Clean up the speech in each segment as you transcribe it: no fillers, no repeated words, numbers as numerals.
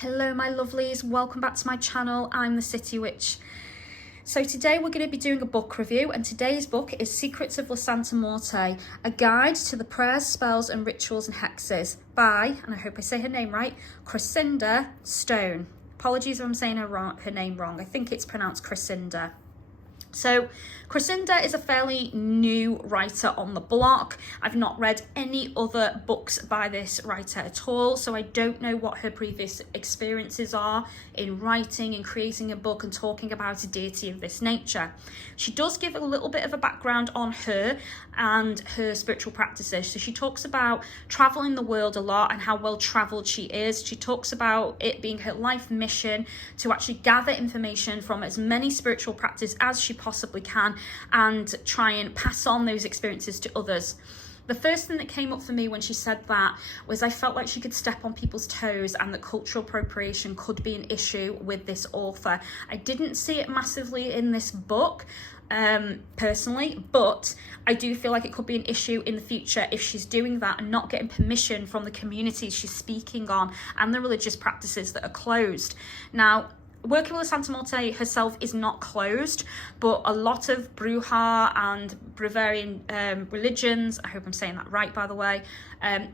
Hello my lovelies, welcome back to my channel. I'm the City Witch. So today we're going to be doing a book review, and today's book is Secrets of La Santa Muerte, a guide to the prayers, spells and rituals and hexes by, and I hope I say her name right, Crescinda Stone. Apologies if I'm saying her name wrong. I think it's pronounced Crescinda. So Crescinda is a fairly new writer on the block. I've not read any other books by this writer at all, so I don't know what her previous experiences are in writing and creating a book and talking about a deity of this nature. She does give a little bit of a background on her and her spiritual practices. So she talks about traveling the world a lot and how well traveled she is. She talks about it being her life mission to actually gather information from as many spiritual practices as she possibly can and try and pass on those experiences to others. The first thing that came up for me when she said that was I felt like she could step on people's toes and that cultural appropriation could be an issue with this author. I didn't see it massively in this book personally, but I do feel like it could be an issue in the future if she's doing that and not getting permission from the communities she's speaking on and the religious practices that are closed. Now, working with Santa Muerte herself is not closed, but a lot of Bruja and Bavarian religions, I hope I'm saying that right by the way,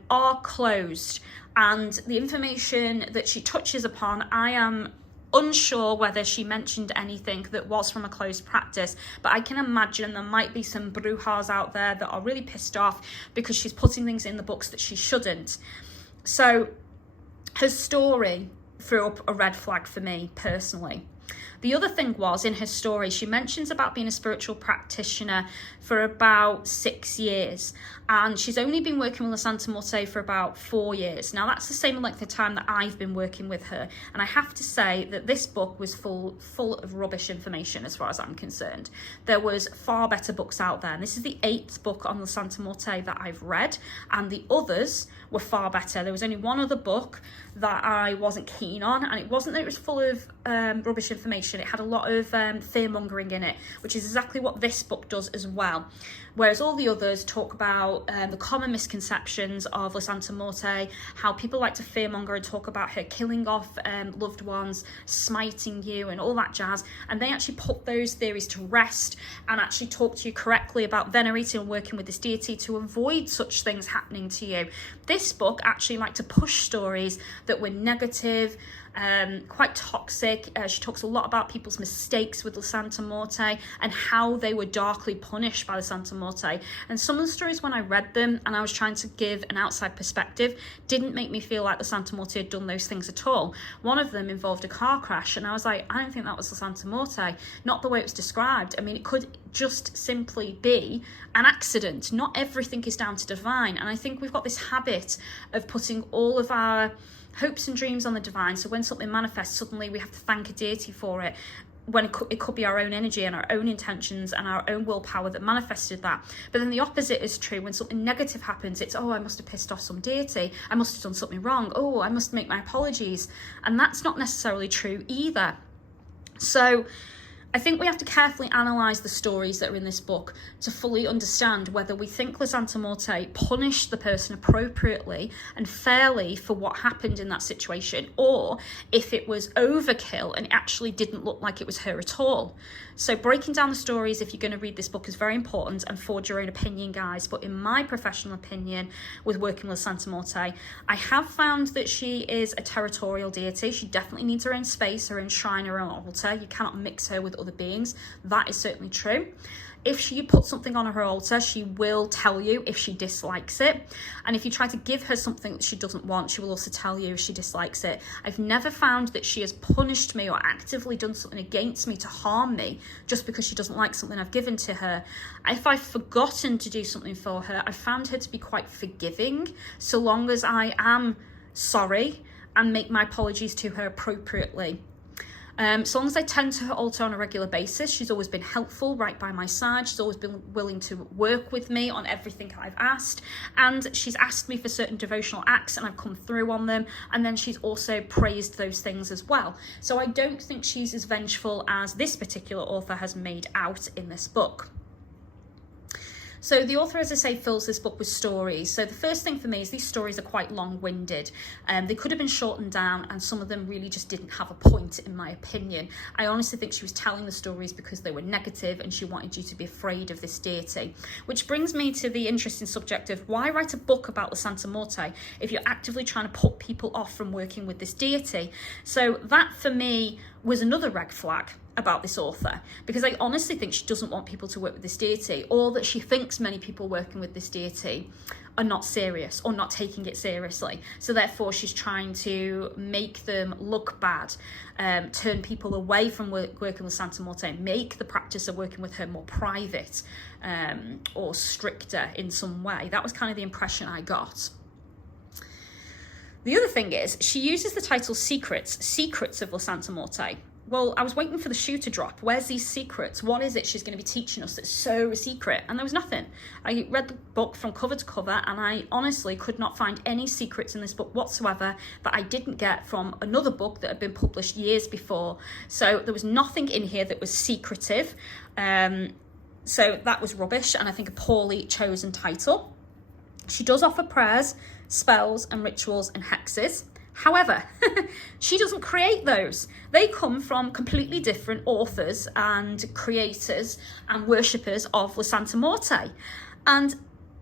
are closed. And the information that she touches upon, I am unsure whether she mentioned anything that was from a closed practice, but I can imagine there might be some Brujas out there that are really pissed off because she's putting things in the books that she shouldn't. So her story threw up a red flag for me personally. The other thing was, in her story, she mentions about being a spiritual practitioner for about 6 years, and she's only been working with La Santa Muerte for about 4 years. Now, that's the same length of time that I've been working with her, and I have to say that this book was full of rubbish information as far as I'm concerned. There was far better books out there, and this is the 8th book on La Santa Muerte that I've read, and the others were far better. There was only one other book that I wasn't keen on, and it wasn't that it was full of rubbish information. It had a lot of fear-mongering in it, which is exactly what this book does as well. Whereas all the others talk about the common misconceptions of La Santa Muerte, how people like to fearmonger and talk about her killing off loved ones, smiting you and all that jazz, and they actually put those theories to rest and actually talk to you correctly about venerating and working with this deity to avoid such things happening to you. This book actually liked to push stories that were negative, quite toxic. She talks a lot about people's mistakes with La Santa Muerte and how they were darkly punished by La Santa Muerte. And some of the stories, when I read them and I was trying to give an outside perspective, didn't make me feel like La Santa Muerte had done those things at all. One of them involved a car crash, and I was like, I don't think that was La Santa Muerte. Not the way it was described. I mean, it could just simply be an accident. Not everything is down to divine. And I think we've got this habit of putting all of our hopes and dreams on the divine. So when something manifests, suddenly we have to thank a deity for it, when it could be our own energy and our own intentions and our own willpower that manifested that. But then the opposite is true. When something negative happens, it's, oh, I must have pissed off some deity, I must have done something wrong, oh, I must make my apologies. And that's not necessarily true either. So I think we have to carefully analyse the stories that are in this book to fully understand whether we think La Santa Muerte punished the person appropriately and fairly for what happened in that situation, or if it was overkill and it actually didn't look like it was her at all. So breaking down the stories, if you're going to read this book, is very important, and forge your own opinion, guys. But in my professional opinion, with working with Santa Muerte, I have found that she is a territorial deity. She definitely needs her own space, her own shrine, her own altar. You cannot mix her with other beings. That is certainly true. If she put something on her altar, she will tell you if she dislikes it. And if you try to give her something that she doesn't want, she will also tell you if she dislikes it. I've never found that she has punished me or actively done something against me to harm me just because she doesn't like something I've given to her. If I've forgotten to do something for her, I found her to be quite forgiving, so long as I am sorry and make my apologies to her appropriately. So long as I tend to her altar on a regular basis, she's always been helpful, right by my side. She's always been willing to work with me on everything I've asked. And she's asked me for certain devotional acts and I've come through on them. And then she's also praised those things as well. So I don't think she's as vengeful as this particular author has made out in this book. So the author, as I say, fills this book with stories. So the first thing for me is these stories are quite long-winded. They could have been shortened down, and some of them really just didn't have a point, in my opinion. I honestly think she was telling the stories because they were negative and she wanted you to be afraid of this deity. Which brings me to the interesting subject of why write a book about the Santa Muerte if you're actively trying to put people off from working with this deity. So that for me was another red flag about this author, because I honestly think she doesn't want people to work with this deity, or that she thinks many people working with this deity are not serious or not taking it seriously. So therefore she's trying to make them look bad, turn people away from working with Santa Muerte, make the practice of working with her more private or stricter in some way. That was kind of the impression I got. The other thing is she uses the title Secrets of La Santa Muerte. Well, I was waiting for the shoe to drop. Where's these secrets? What is it she's going to be teaching us that's so secret? And there was nothing. I read the book from cover to cover, and I honestly could not find any secrets in this book whatsoever that I didn't get from another book that had been published years before. So there was nothing in here that was secretive. So that was rubbish, and I think a poorly chosen title. She does offer prayers, spells, and rituals and hexes. However, she doesn't create those. They come from completely different authors and creators and worshippers of La Santa Muerte. And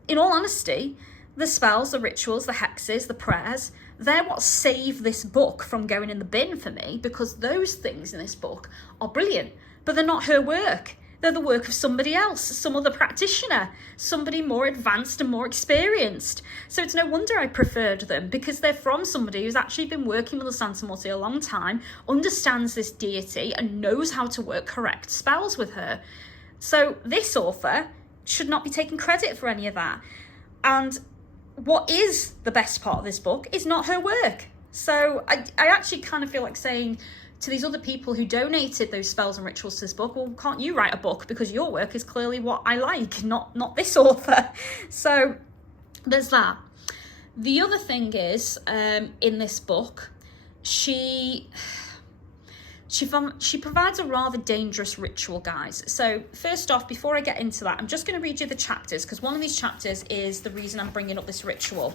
in all honesty, the spells, the rituals, the hexes, the prayers, they're what save this book from going in the bin for me, because those things in this book are brilliant, but they're not her work. They're the work of somebody else, some other practitioner, somebody more advanced and more experienced. So it's no wonder I preferred them, because they're from somebody who's actually been working with the Santa Muerte a long time, understands this deity and knows how to work correct spells with her. So this author should not be taking credit for any of that. And what is the best part of this book is not her work. So I actually kind of feel like saying to these other people who donated those spells and rituals to this book, well, can't you write a book, because your work is clearly what I like, not this author. So there's that. The other thing is, in this book, she provides a rather dangerous ritual, guys. So first off, before I get into that, I'm just going to read you the chapters, because one of these chapters is the reason I'm bringing up this ritual.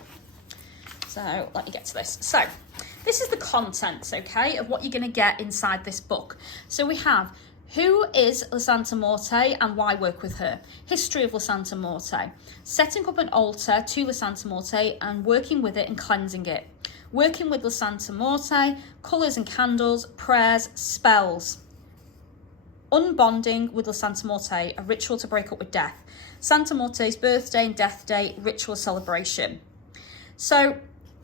So let me get to this. So this is the contents, okay, of what you're going to get inside this book. So we have, who is La Santa Muerte and why work with her? History of La Santa Muerte. Setting up an altar to La Santa Muerte and working with it and cleansing it. Working with La Santa Muerte, colours and candles, prayers, spells. Unbonding with La Santa Muerte, a ritual to break up with death. Santa Muerte's birthday and death day, ritual celebration. So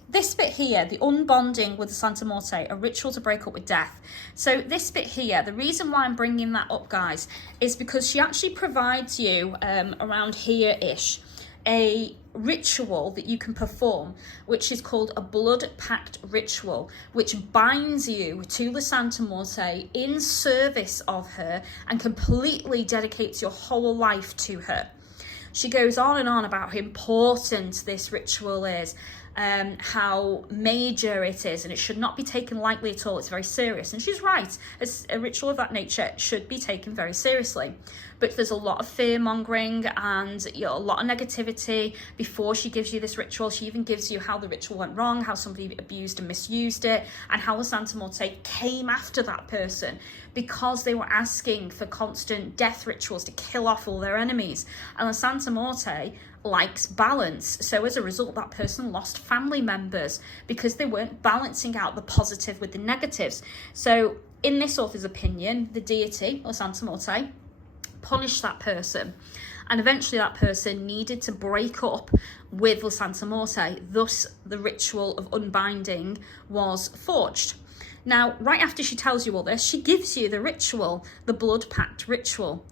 this bit here, the unbonding with the Santa Muerte, a ritual to break up with death. So this bit here, the reason why I'm bringing that up, guys, is because she actually provides you around here-ish a ritual that you can perform, which is called a blood pact ritual, which binds you to the Santa Muerte in service of her and completely dedicates your whole life to her. She goes on and on about how important this ritual is, how major it is, and it should not be taken lightly at all. It's very serious. And she's right. A ritual of that nature should be taken very seriously. But there's a lot of fear-mongering and a lot of negativity before she gives you this ritual. She even gives you how the ritual went wrong, how somebody abused and misused it, and how the Santa Muerte came after that person because they were asking for constant death rituals to kill off all their enemies. And the Santa Muerte likes balance. So as a result, that person lost family members because they weren't balancing out the positive with the negatives. So in this author's opinion, the deity, or Santa Muerte, punished that person. And eventually that person needed to break up with La Santa Muerte. Thus, the ritual of unbinding was forged. Now, right after she tells you all this, she gives you the ritual, the blood pact ritual.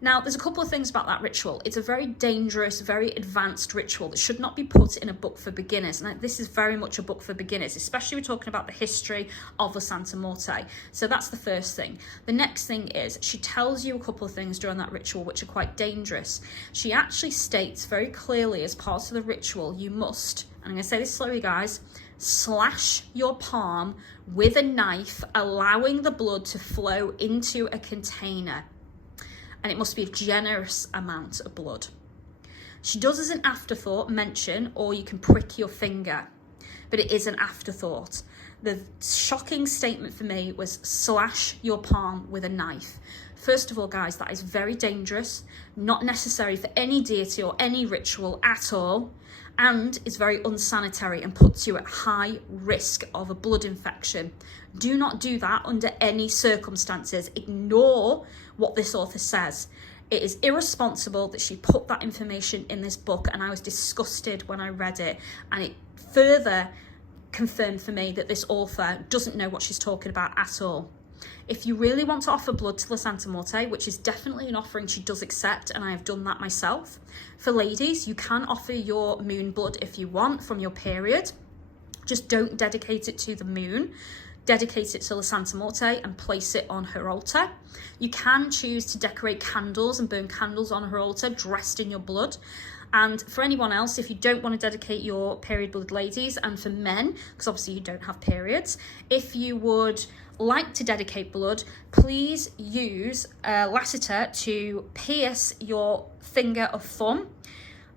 Now, there's a couple of things about that ritual. It's a very dangerous, very advanced ritual that should not be put in a book for beginners. And this is very much a book for beginners, especially we're talking about the history of the Santa Muerte. So that's the first thing. The next thing is she tells you a couple of things during that ritual which are quite dangerous. She actually states very clearly as part of the ritual, you must, and I'm going to say this slowly, guys, slash your palm with a knife, allowing the blood to flow into a container. And it must be a generous amount of blood. She does as an afterthought mention, or you can prick your finger, but it is an afterthought. The shocking statement for me was slash your palm with a knife. First of all, guys, that is very dangerous, not necessary for any deity or any ritual at all, and is very unsanitary and puts you at high risk of a blood infection. Do not do that under any circumstances. Ignore what this author says. It is irresponsible that she put that information in this book, and I was disgusted when I read it, and it further confirmed for me that this author doesn't know what she's talking about at all. If you really want to offer blood to La Santa Muerte, which is definitely an offering she does accept, and I have done that myself, for ladies, you can offer your moon blood if you want from your period. Just don't dedicate it to the moon. Dedicate it to La Santa Muerte and place it on her altar. You can choose to decorate candles and burn candles on her altar dressed in your blood. And for anyone else, if you don't want to dedicate your period blood, ladies, and for men, because obviously you don't have periods, if you would like to dedicate blood, please use a lassiter to pierce your finger or thumb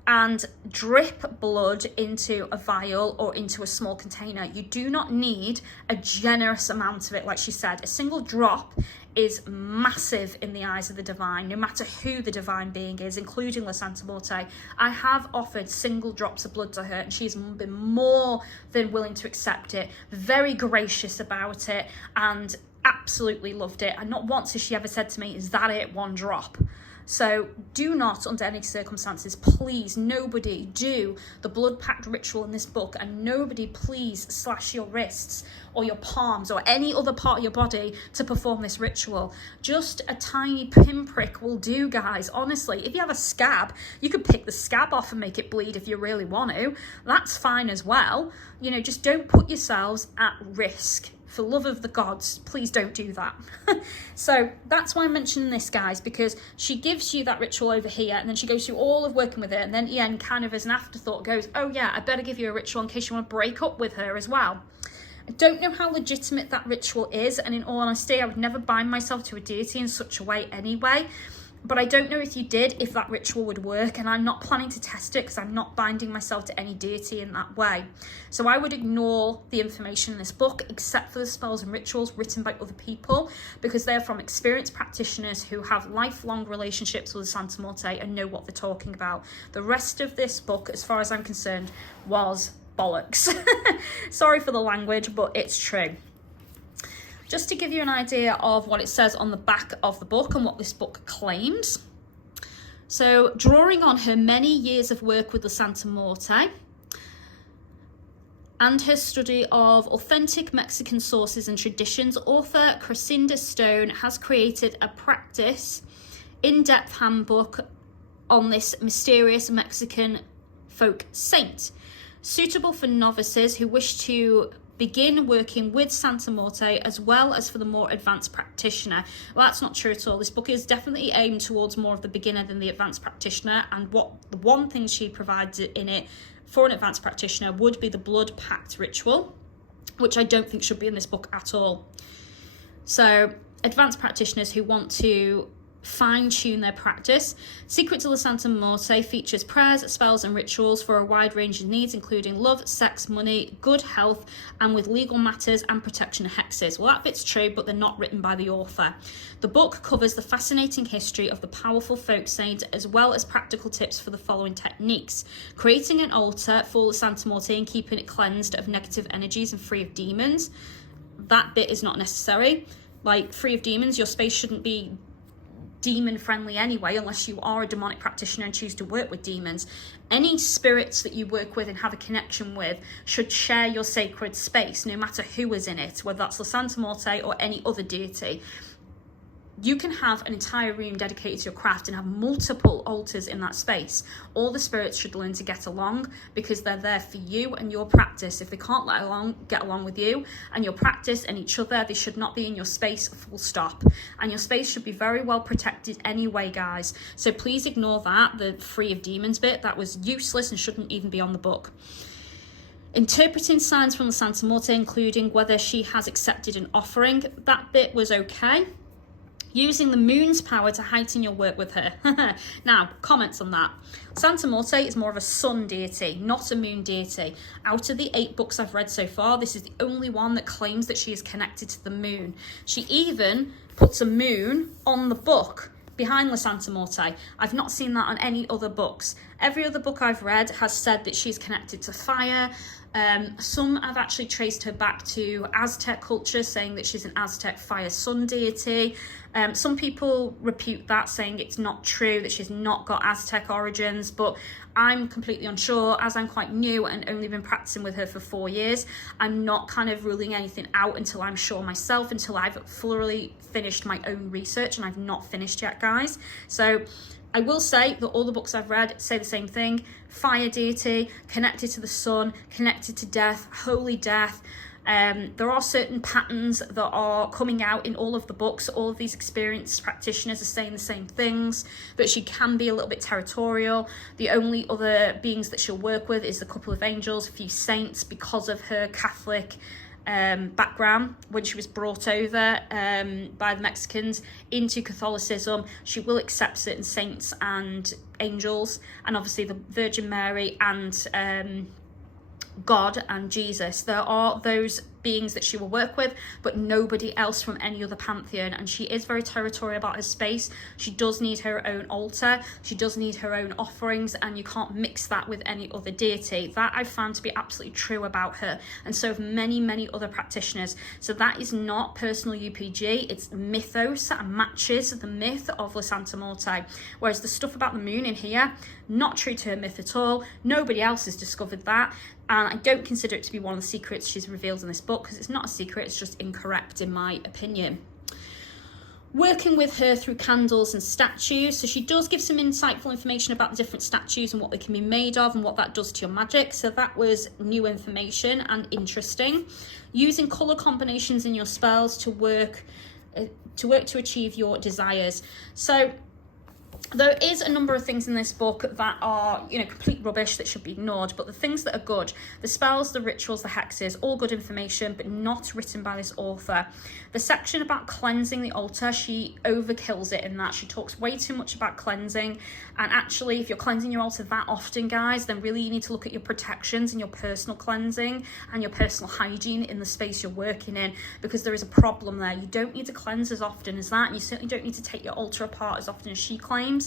and drip blood into a vial or into a small container. You do not need a generous amount of it, like she said. A single drop is massive in the eyes of the divine, no matter who the divine being is, including La Santa Muerte. I have offered single drops of blood to her, and she's been more than willing to accept it, very gracious about it, and absolutely loved it. And not once has she ever said to me, "Is that it, one drop?" So do not, under any circumstances, please, nobody do the blood pact ritual in this book, and nobody please slash your wrists or your palms or any other part of your body to perform this ritual. Just a tiny pinprick will do, guys. Honestly, if you have a scab, you could pick the scab off and make it bleed if you really want to. That's fine as well. You know, just don't put yourselves at risk. For love of the gods, please don't do that. So that's why I'm mentioning this, guys, because she gives you that ritual over here, and then she goes through all of working with it, and then at the end, kind of as an afterthought, goes, oh yeah, I better give you a ritual in case you want to break up with her as well. I don't know how legitimate that ritual is, and in all honesty, I would never bind myself to a deity in such a way anyway. But I don't know if you did, if that ritual would work, and I'm not planning to test it because I'm not binding myself to any deity in that way. So I would ignore the information in this book, except for the spells and rituals written by other people, because they're from experienced practitioners who have lifelong relationships with Santa Muerte and know what they're talking about. The rest of this book, as far as I'm concerned, was bollocks. Sorry for the language, but it's true. Just to give you an idea of what it says on the back of the book and what this book claims. So, drawing on her many years of work with the Santa Muerte and her study of authentic Mexican sources and traditions, author Crescinda Stone has created a practice in-depth handbook on this mysterious Mexican folk saint, suitable for novices who wish to begin working with Santa Muerte, as well as for the more advanced practitioner. Well, that's not true at all. This book is definitely aimed towards more of the beginner than the advanced practitioner, and what the one thing she provides in it for an advanced practitioner would be the blood pact ritual, which I don't think should be in this book at all. So advanced practitioners who want to fine-tune their practice. Secret to La Santa Muerte features prayers, spells and rituals for a wide range of needs, including love, sex, money, good health, and with legal matters and protection hexes. Well, that bit's true, but they're not written by the author. The book covers the fascinating history of the powerful folk saint, as well as practical tips for the following techniques: creating an altar for La Santa Muerte and keeping it cleansed of negative energies and free of demons. That bit is not necessary. Like, free of demons, your space shouldn't be demon friendly anyway, unless you are a demonic practitioner and choose to work with demons. Any spirits that you work with and have a connection with should share your sacred space, no matter who is in it, whether that's La Santa Muerte or any other deity. You can have an entire room dedicated to your craft and have multiple altars in that space. All the spirits should learn to get along, because they're there for you and your practice. If they can't get along with you and your practice and each other, they should not be in your space, full stop. And your space should be very well protected anyway, guys. So please ignore that, the free of demons bit. That was useless and shouldn't even be on the book. Interpreting signs from the Santa Muerte, including whether she has accepted an offering, that bit was okay. Using the moon's power to heighten your work with her. Now, comments on that. Santa Muerte is more of a sun deity, not a moon deity. Out of the 8 books I've read so far, this is the only one that claims that she is connected to the moon. She even puts a moon on the book behind La Santa Muerte. I've not seen that on any other books. Every other book I've read has said that she's connected to fire. Some have actually traced her back to Aztec culture, saying that she's an Aztec fire sun deity. Some people repute that, saying it's not true, that she's not got Aztec origins, but I'm completely unsure. As I'm quite new and only been practicing with her for 4 years, I'm not kind of ruling anything out until I'm sure myself, until I've thoroughly finished my own research, and I've not finished yet, guys. So I will say that all the books I've read say the same thing. Fire deity, connected to the sun, connected to death, holy death. There are certain patterns that are coming out in all of the books. All of these experienced practitioners are saying the same things, that she can be a little bit territorial. The only other beings that she'll work with is a couple of angels, a few saints, because of her Catholic background. When she was brought over by the Mexicans into Catholicism, she will accept certain saints and angels, and obviously the Virgin Mary and God and Jesus. There are those beings that she will work with, but nobody else from any other pantheon. And she is very territorial about her space. She does need her own altar, she does need her own offerings, and you can't mix that with any other deity. That I've found to be absolutely true about her, and so have many other practitioners. So that is not personal UPG, it's mythos that matches the myth of La Santa Muerte. Whereas the stuff about the moon in here, not true to her myth at all. Nobody else has discovered that, and I don't consider it to be one of the secrets she's revealed in this book, because it's not a secret, it's just incorrect in my opinion. Working with her through candles and statues. So she does give some insightful information about the different statues and what they can be made of and what that does to your magic. So that was new information and interesting. Using colour combinations in your spells to work to achieve your desires. So there is a number of things in this book that are, complete rubbish that should be ignored, but the things that are good, the spells, the rituals, the hexes, all good information, but not written by this author. The section about cleansing the altar, she overkills it in that. She talks way too much about cleansing, and actually, if you're cleansing your altar that often, guys, then really you need to look at your protections and your personal cleansing and your personal hygiene in the space you're working in, because there is a problem there. You don't need to cleanse as often as that, and you certainly don't need to take your altar apart as often as she claims.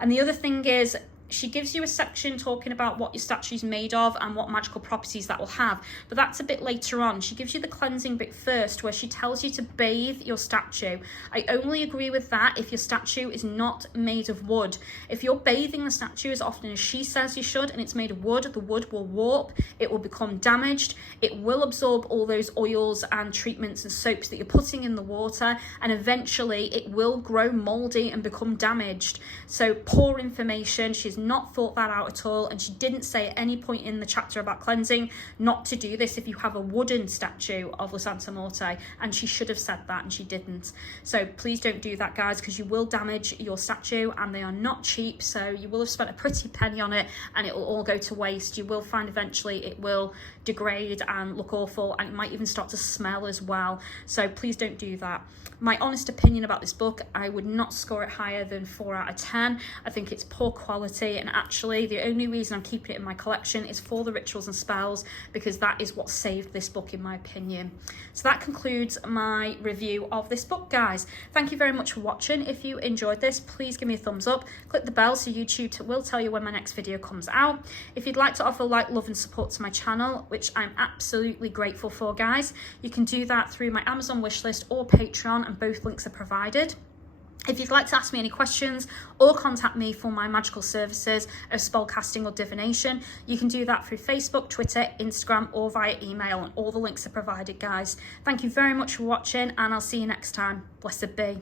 And the other thing is, she gives you a section talking about what your statue is made of and what magical properties that will have, but that's a bit later on. She gives you the cleansing bit first, where she tells you to bathe your statue. I only agree with that if your statue is not made of wood. If you're bathing the statue as often as she says you should, and it's made of wood, the wood will warp, it will become damaged, it will absorb all those oils and treatments and soaps that you're putting in the water, and eventually it will grow moldy and become damaged. So poor information. She's not thought that out at all, and she didn't say at any point in the chapter about cleansing not to do this if you have a wooden statue of La Santa Muerte, and she should have said that, and she didn't. So please don't do that, guys, because you will damage your statue, and they are not cheap, so you will have spent a pretty penny on it and it will all go to waste. You will find eventually it will degrade and look awful, and it might even start to smell as well. So please don't do that. My honest opinion about this book, I would not score it higher than 4 out of 10. I think it's poor quality, and actually the only reason I'm keeping it in my collection is for the rituals and spells, because that is what saved this book in my opinion. So that concludes my review of this book, guys. Thank you very much for watching. If you enjoyed this, please give me a thumbs up, click the bell so YouTube will tell you when my next video comes out. If you'd like to offer like, love and support to my channel, which I'm absolutely grateful for, guys, you can do that through my Amazon wishlist or Patreon, and both links are provided. If you'd like to ask me any questions or contact me for my magical services of spellcasting or divination, you can do that through Facebook, Twitter, Instagram, or via email, and all the links are provided, guys. Thank you very much for watching, and I'll see you next time. Blessed be.